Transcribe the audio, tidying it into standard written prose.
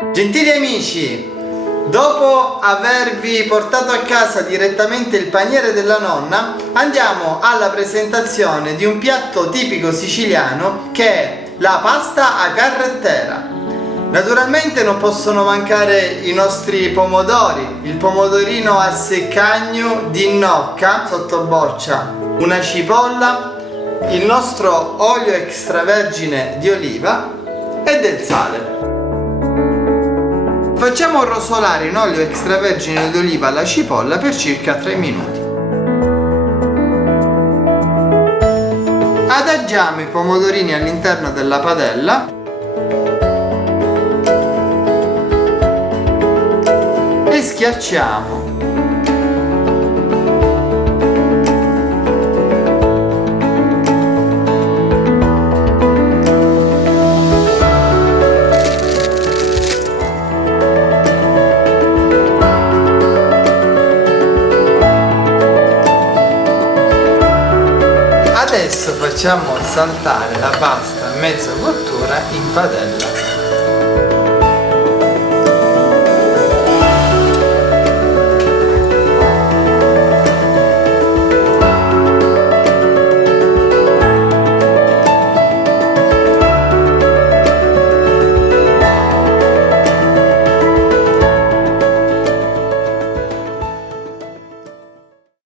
Gentili amici, dopo avervi portato a casa direttamente il paniere della nonna, andiamo alla presentazione di un piatto tipico siciliano che è la pasta a carrettera. Naturalmente non possono mancare i nostri pomodori, il pomodorino a seccagno di Nocca sottoboccia, una cipolla, il nostro olio extravergine di oliva e del sale. Facciamo rosolare in olio extravergine di oliva la cipolla per circa 3 minuti. Adagiamo i pomodorini all'interno della padella e schiacciamo. Adesso facciamo saltare la pasta a mezza cottura in padella.